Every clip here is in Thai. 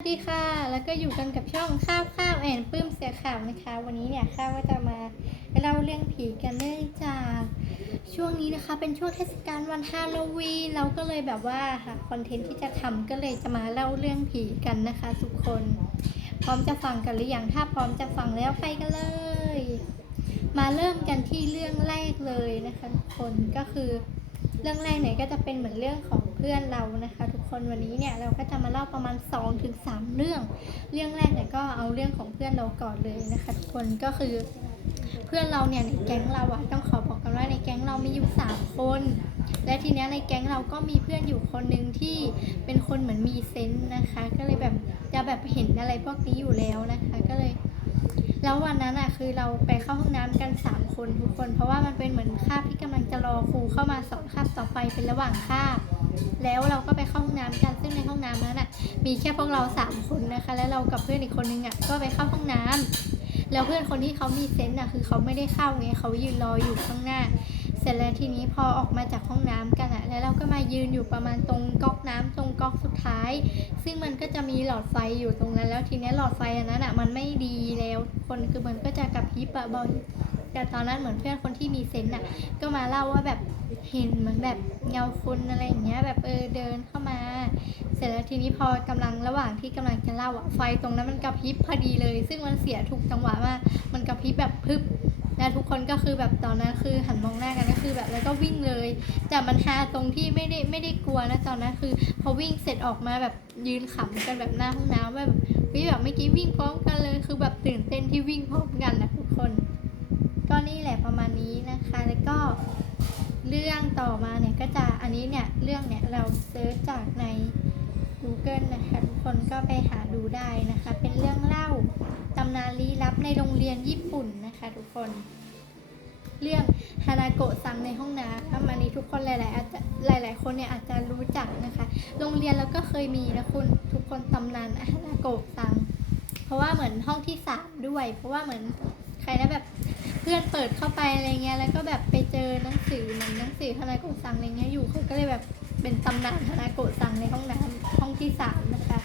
สวัสดีค่ะ แล้วก็อยู่กันกับช่องข้าวข้าวแอนปื้มเสียข่าวนะคะ วันนี้เนี่ยข้าวก็จะมาเล่าเรื่องผีกันเนื่องจากช่วงนี้นะคะเป็นช่วงเทศกาลวันฮาโลวีนเราก็เลยแบบว่าหาคอนเทนต์ที่จะทำก็เลยจะมาเล่าเรื่องผีกันนะคะทุกคน พร้อมจะฟังกันหรือยังถ้าพร้อมจะฟังแล้วไปกันเลย มาเริ่มกันที่เรื่องแรกเลยนะคะทุกคนก็คือเรื่องแรกเนี่ยก็จะเป็นเหมือนเรื่องของ เพื่อนเรานะคะ ทุกคนวันนี้เนี่ยเราก็จะมาเล่าประมาณ 2-3ถึง3เรื่อง เรื่องแรกเนี่ยก็เอาเรื่องของเพื่อนเราก่อนเลยนะคะ ทุกคนก็คือเพื่อนเราเนี่ยในแก๊งเราอะต้องขอบอกกันว่าในแก๊งเรามีอยู่สามคน และทีเนี้ยในแก๊งเราก็มีเพื่อนอยู่คนหนึ่งที่เป็นคนเหมือนมีเซนส์นะคะ ก็เลยแบบจะแบบเห็นอะไรพวกนี้อยู่แล้วนะคะก็เลยแล้ววันนั้นอะคือเราไปเข้าห้องน้ำกัน 3 คนทุกคน เพราะว่ามันเป็นเหมือนคาบที่กำลังจะรอครูเข้ามาสอนคาบต่อไปเป็นระหว่างคาบ แล้วเราก็ไปเข้าห้องน้ำกันซึ่งในห้องน้ำนั้นอะมีแค่พวกเรา3คนนะคะ แล้วเรากับเพื่อนอีกคนนึงอะก็ไปเข้าห้องน้ำแล้วเพื่อนคนที่เขามีเซนต์อะคือเขาไม่ได้เข้าไงเขายืนรออยู่ข้างหน้า เสร็จแล้วทีนี้พอออกมาจากห้องน้ำกันอะแล้วเราก็มายืนอยู่ประมาณตรงก๊อกน้ำตรงก๊อกสุดท้าย ซึ่งมันก็จะมีหลอดไฟอยู่ตรงนั้น แล้วทีนี้หลอดไฟอันนั้นอะมันไม่ดีแล้วคนคือมันก็จะกระพริบอะบ่อย แต่ตอนนั้นเหมือนเพื่อนคนที่มีเซนต์อะ ก็มาเล่าว่าแบบเห็นเหมือนแบบเงาคนอะไรอย่างเงี้ย แบบเออเดินเข้ามา เสร็จแล้วทีนี้พอกำลังระหว่างที่กำลังจะเล่าอะไฟตรงนั้นมันกระพริบพอดีเลย ซึ่งมันเสียถูกจังหวะมากมันกระพริบแบบพึบแล้วทุกคนก็คือแบบตอนนั้นคือหันมองหน้ากันก็คือแบบแล้วก็วิ่งเลย แต่มันฮาตรงที่ไม่ได้ไม่ได้กลัวนะตอนนั้นคือ พอวิ่งเสร็จออกมาแบบยืนขำกันแบบหน้าห้องน้ำแบบวิแบบเมื่อกี้วิ่งพร้อมกันเลย คือแบบตื่นเต้นที่วิ่งพร้อมกันนะทุกคน ก็นี่แหละประมาณนี้นะคะ แล้วก็เรื่องต่อมาเนี่ยก็จะอันนี้เนี่ยเรื่องเนี่ยเราเซิร์ชจากใน Google นะคะทุกคนก็ไปหาดูได้นะคะ เป็นเรื่องเล่าตำนานลี้ลับในโรงเรียนญี่ปุ่นนะคะ ทุกคน เรื่องฮานาโกะซังในห้องน้ำอันนี้ทุกคนหลายๆอาจจะหลาย ๆ คนเนี่ยอาจจะรู้จักนะคะ โรงเรียนเราก็เคยมีนะคุณทุกคนตำนานฮานาโกะซัง เพราะว่าเหมือนห้องที่สามด้วย เพราะว่าเหมือนใครนะแบบ พื่อนเปิดเข้าไปอะไรเงี้ยแล้วก็แบบไปเจอหนังสือเหมือนหนังสือฮานาโกะซังอะไรเงี้ยอยู่เขาก็เลยแบบเป็นตำนานฮานาโกะซังในห้องน้ำห้องที่สามนะคะ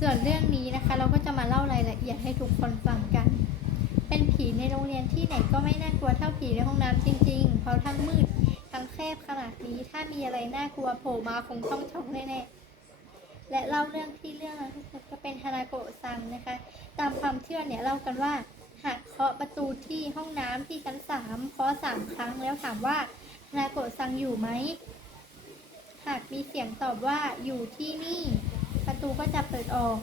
ส่วนเรื่องนี้นะคะ เราก็จะมาเล่ารายละเอียดให้ทุกคนฟังกัน เป็นผีในโรงเรียนที่ไหนก็ไม่น่ากลัวเท่าผีในห้องน้ำจริง ๆ เพราะทั้งมืดทั้งแคบขนาดนี้ถ้ามีอะไรน่ากลัวโผล่มาคงต้องช็อกแน่ๆและเล่าเรื่องที่เรื่องนั้นทุกคนก็เป็นฮานาโกะซังนะคะ ตามความเชื่อเนี่ยเล่ากันว่า หากเคาะประตูที่ห้องน้ำที่ชั้นสามเคาะสามครั้งแล้วถามว่าฮานาโกะซังอยู่ไหม หากมีเสียงตอบว่าอยู่ที่นี่ ประตูก็จะเปิดออก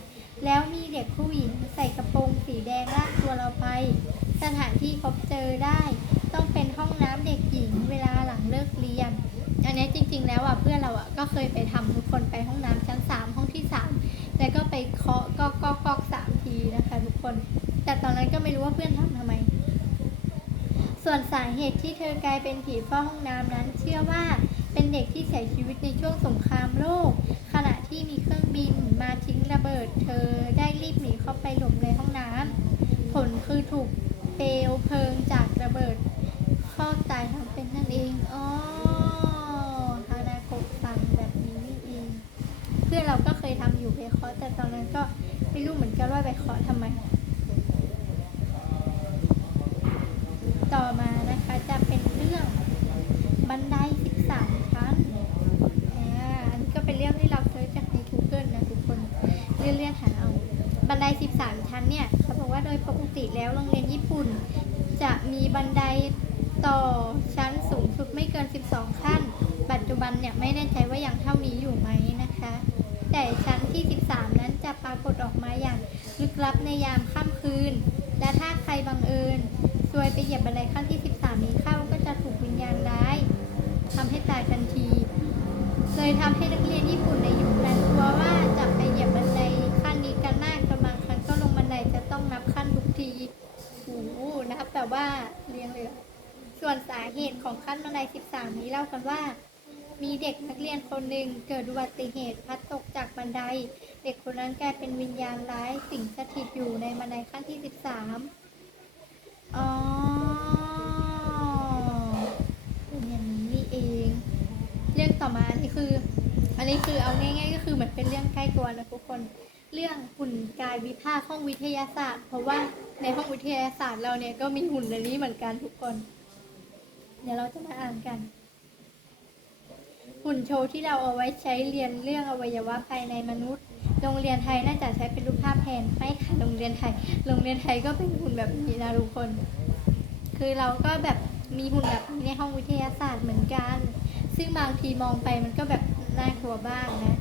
แล้วมีเด็กผู้หญิงใส่กระโปรงสีแดงลากตัวเราไป สถานที่พบเจอได้ ต้องเป็นห้องน้ำเด็กหญิงเวลาหลังเลิกเรียนอันนี้จริง ๆ แล้วอะเพื่อนเราอะก็เคยไปทำทุกคนไปห้องน้ำชั้นสามห้องที่สามแล้วก็ไปเคาะก๊อกก๊อกก๊อกสามทีนะคะทุกคน แต่ตอนนั้นก็ไม่รู้ว่าเพื่อนทำทำไม ส่วนสาเหตุที่เธอกลายเป็นผีเฝ้าห้องน้ำนั้น เชื่อว่าเป็นเด็กที่เสียชีวิตในช่วงสงครามโลก ขณะที่มีเครื่องบินมาทิ้งระเบิด เธอได้รีบหนีเข้าไปหลบในห้องน้ำผลคือถูกเปลวเพลิงจากระเบิดคลอกตายทั้งเป็นนั่นเองอ๋อฮานาโกะฟังแบบนี้นี่เอง เพื่อนเราก็เคยทำอยู่ไปเคาะแต่ตอนนั้นก็ไม่รู้เหมือนกันว่าไปคาะทำไม ต่อมานะคะจะเป็นเรื่อง บันได13ชั้นอ่าอันนี้ก็เป็นเรื่องที่เราเซิร์ชจากใน Google นะทุกคนเลื่อนเลื่อนหาเอา บันได 13 ชั้นเนี่ยเขาบอกว่าโดยปกติแล้วโรงเรียนญี่ปุ่น จะมีบันไดต่อชั้นสูงสุดไม่เกิน 12 ขั้น ปัจจุบันเนี่ยไม่แน่ใจว่ายังเท่านี้อยู่ไหมนะคะ แต่ชั้นที่ 13 นั้นจะปรากฏออกมาอย่างลึกลับในยามค่ำคืน และถ้าใครบังเอิญซวยไปเหยียบบันไดขั้นที่ 13 นี้เข้าก็จะถูกวิญญาณร้าย ทำให้ตายทันที เลยทำให้นักเรียนญี่ปุ่นในยุคนั้นกลัวว่าจะไปเหยียบบันไดขั้นนี้กันมากจนบางครั้งก็ลงบันไดจะต้องนับขั้นทุกทีโอ้โหนับแบบว่าเรียงเลยส่วนสาเหตุของขั้นบันได 13 นี้เล่ากันว่า มีเด็กนักเรียนคนหนึ่งเกิดอุบัติเหตุพลัดตกจากบันได เด็กคนนั้นกลายเป็นวิญญาณร้ายสิงสถิตอยู่ในบันไดขั้นที่ 13อ๋อ อันนี้คือเอาง่ายๆก็คือเหมือนเป็นเรื่องใกล้ตัวนะทุกคน เรื่องหุ่นกายวิภาคห้องวิทยาศาสตร์ เพราะว่าในห้องวิทยาศาสตร์เราเนี่ยก็มีหุ่นอันนี้เหมือนกันทุกคน เดี๋ยวเราจะมาอ่านกัน หุ่นโชว์ที่เราเอาไว้ใช้เรียนเรื่องอวัยวะภายในมนุษย์ โรงเรียนไทยน่าจะใช้เป็นรูปภาพแทนไม่ค่ะโรงเรียนไทย โรงเรียนไทยก็เป็นหุ่นแบบนี้นะทุกคน คือเราก็แบบมีหุ่นแบบนี้ในห้องวิทยาศาสตร์เหมือนกัน ซึ่งบางทีมองไปมันก็แบบ น่ากลัวบ้างนะ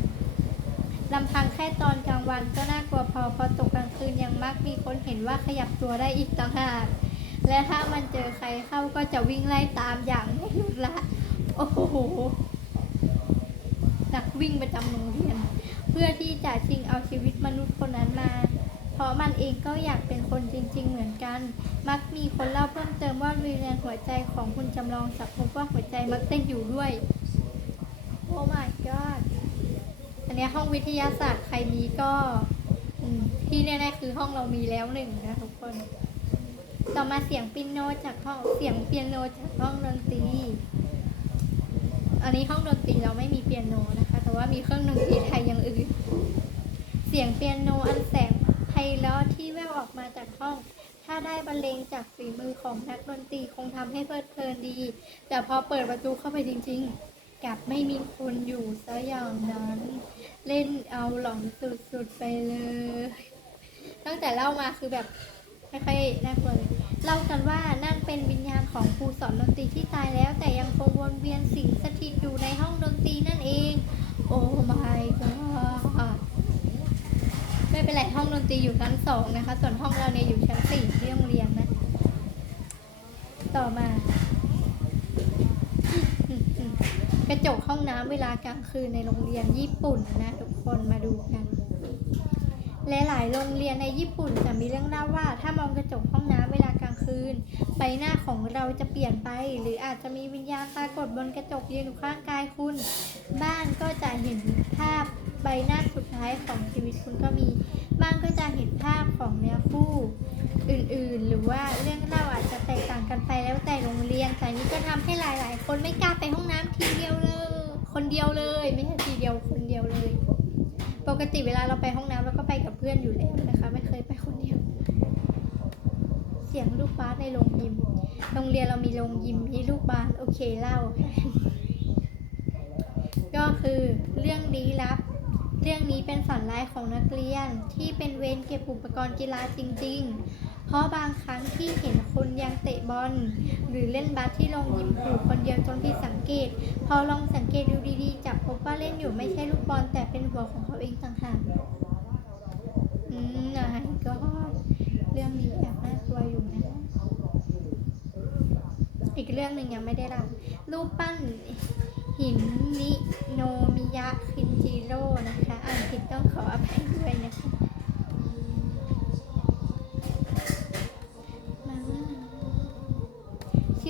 ลำพังแค่ตอนกลางวันก็น่ากลัวพอพอตกกลางคืนยังมักมีคนเห็นว่าขยับตัวได้อีกต่างหากและถ้ามันเจอใครเข้าก็จะวิ่งไล่ตามอย่างไม่หยุดละ โอ้โหนักวิ่งประจำโรงเรียน เพื่อที่จะชิงเอาชีวิตมนุษย์คนนั้นมา เพราะมันเองก็อยากเป็นคนจริง ๆ เหมือนกัน มักมีคนเล่าเพิ่มเติมว่าบริเวณหัวใจของคุณจำลองจะพบว่าหัวใจมักเต้นอยู่ด้วย โอ้ my god อันนี้ห้องวิทยาศาสตร์ใครมีก็ที่แน่ๆคือห้องเรามีแล้วหนึ่งนะทุกคน ต่อมาเสียงเปียโนจากห้องเสียงเปียโนจากห้องดนตรี อันนี้ห้องดนตรีเราไม่มีเปียโนนะคะ แต่ว่ามีเครื่องดนตรีไทยอย่างอื่น เสียงเปียโนอันแสนไพเราะที่แววออกมาจากห้อง ถ้าได้บรรเลงจากฝีมือของนักดนตรีคงทำให้เพลิดเพลินดี แต่พอเปิดประตูเข้าไปจริง ๆ กับไม่มีคนอยู่ซะอย่างนั้น เล่นเอาหลอนสุดๆไปเลย ตั้งแต่เล่ามาคือแบบไม่ค่อยน่ากลัวเลยเล่ากันว่านั่นเป็นวิญญาณของครูสอนดนตรีที่ตายแล้ว แต่ยังคงวนเวียนสิงสถิตอยู่ในห้องดนตรีนั่นเอง โอ้ my god ไม่เป็นไรห้องดนตรีอยู่ชั้นสองนะคะ ส่วนห้องเราเนี่ยอยู่ชั้นสี่ที่โรงเรียนนะ ต่อมา กระจกห้อง น้ำเวลากลางคืนในโรงเรียนญี่ปุ่นนะทุกคนมาดูกันและหลายโรงเรียนในญี่ปุ่นจะมีเรื่องเล่าว่า ถ้ามองกระจกห้องน้ำเวลากลางคืนใบหน้าของเราจะเปลี่ยนไป หรืออาจจะมีวิญญาณปรากฏบนกระจกยืนอยู่ข้างกายคุณ บ้านก็จะเห็นภาพใบหน้าสุดท้ายของชีวิตคุณก็มี บ้างก็จะเห็นภาพของเนื้อคู่อื่นๆ หรือว่าเรื่องเล่าอาจจะแตกต่างกันไปแล้วแต่โรงเรียนแต่นี้ก็ทำให้หลาย ๆ คนไม่กล้าไปห้องน้ำทีเดียวเลย คนเดียวเลย ไม่ใช่ทีเดียวคนเดียวเลย ปกติเวลาเราไปห้องน้ำเราก็ไปกับเพื่อนอยู่แล้วนะคะ ไม่เคยไปคนเดียว เสียงลูกบาสในโรงยิม โรงเรียนเรามีโรงยิมมีลูกบาสโอเคเล่า ก็คือเรื่องลี้ลับ เรื่องนี้เป็นฝันร้ายของนักเรียนที่เป็นเวรเก็บอุปกรณ์กีฬาจริง ๆ เพราะบางครั้งที่เห็นคนยังเตะบอล หรือเล่นบาสที่โรงยิมอยู่คนเดียวจนผิดสังเกต พอลองสังเกตดูดีๆจับพบว่าเล่นอยู่ไม่ใช่ลูกบอลแต่เป็นหัวของเขาเองต่างหากอืมนายก็เรื่องนี้แอบน่ากลัวอยู่นะ อีกเรื่องหนึ่งยังไม่ได้รับรูปปั้นหินนิโนมิยะคินจิโร่นะคะ อ่านผิดต้องขออภัยด้วยนะคะ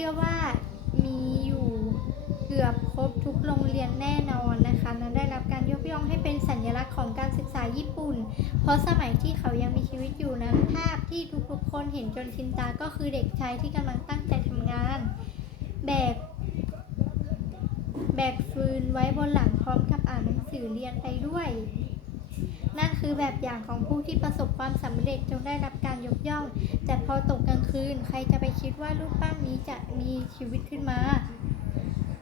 ชื่อว่ามีอยู่เกือบครบทุกโรงเรียนแน่นอนนะคะ นั้นได้รับการยกย่องให้เป็นสัญลักษณ์ของการศึกษาญี่ปุ่น เพราะสมัยที่เขายังมีชีวิตอยู่นั้นภาพที่ทุกๆคนเห็นจนชินตาก็คือเด็กชายที่กำลังตั้งใจทำงาน แบกแบกฟืนไว้บนหลังพร้อมกับอ่านหนังสือเรียนไปด้วย นั่นคือแบบอย่างของผู้ที่ประสบความสำเร็จจงได้รับการยกย่อง แต่พอตกกลางคืน ใครจะไปคิดว่ารูปปั้นนี้จะมีชีวิตขึ้นมา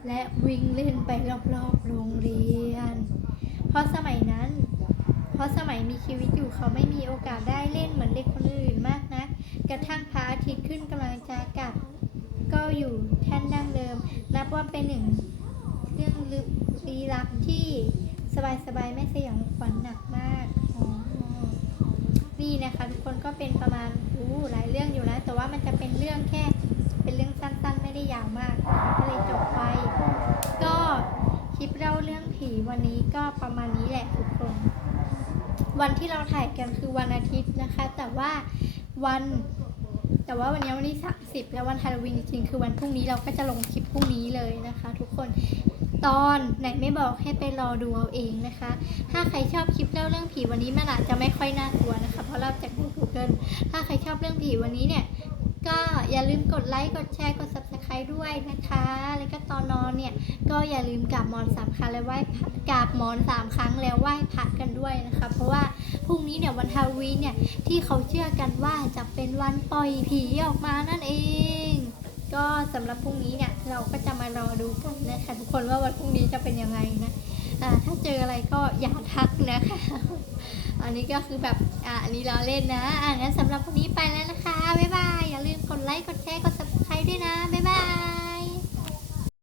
และวิ่งเล่นไปรอบๆโรงเรียน เพราะสมัยนั้น เพราะสมัยมีชีวิตอยู่เขาไม่มีโอกาสได้เล่นเหมือนเด็กคนอื่นมากนะกระทั่งพระอาทิตย์ขึ้นกำลังจะกลับ ก็อยู่แท่นดั้งเดิม นับว่าเป็นหนึ่งเรื่องลึกลี้ลับที่ สบายๆไม่สยองขวัญหนักมากนี่นะคะทุกคนก็เป็นประมาณอู้หลายเรื่องอยู่นะแต่ว่ามันจะเป็นเรื่องแค่ เป็นเรื่องสั้นๆ ไม่ได้ยาวมาก ก็เลยจบไป ก็คลิปเล่าเรื่องผีวันนี้ก็ประมาณนี้แหละทุกคน วันที่เราถ่ายกันคือวันอาทิตย์นะคะ แต่ว่าวันแต่ว่าวันนี้วันที่30 แล้ววันฮาโลวีนจริงๆ คือวันพรุ่งนี้เราก็จะลงคลิปพรุ่งนี้เลยนะคะ ทุกคน ตอนไหนไม่บอกให้ไปรอดูเอาเองนะคะ ถ้าใครชอบคลิปเล่าเรื่องผีวันนี้แมันอาจะไม่ค่อยน่ากลัวนะคะ เพราะเราจากใน Google ถ้าใครชอบเรื่องผีวันนี้เนี่ยก็อย่าลืมกดไลค์ กดแชร์ กด subscribe ด้วยนะคะ แล้วก็ตอนนอนเนี่ย ก็อย่าลืมกราบหมอนสามครั้งแล้วไหว้กราบหมอนสามครั้งแล้วไหว้พระกันด้วยนะคะ เพราะว่าพรุ่งนี้เนี่ยวันฮาวีนเนี่ยที่เขาเชื่อกันว่าจะเป็นวันปล่อยผีออกมานั่นเอง ก็สำหรับพรุ่งนี้เนี่ยเราก็จะมารอดูกันนะคะทุกคนว่าวันพรุ่งนี้จะเป็นยังไงนะถ้าเจออะไรก็อย่าทักนะคะ อันนี้ก็คือแบบอ่าอันนี้รอเล่นนะอ่างั้นสำหรับวันนี้ไปแล้วนะคะ บ๊ายบาย อย่าลืมกดไลค์ กดแชร์ กด subscribe ด้วยนะ บ๊ายบาย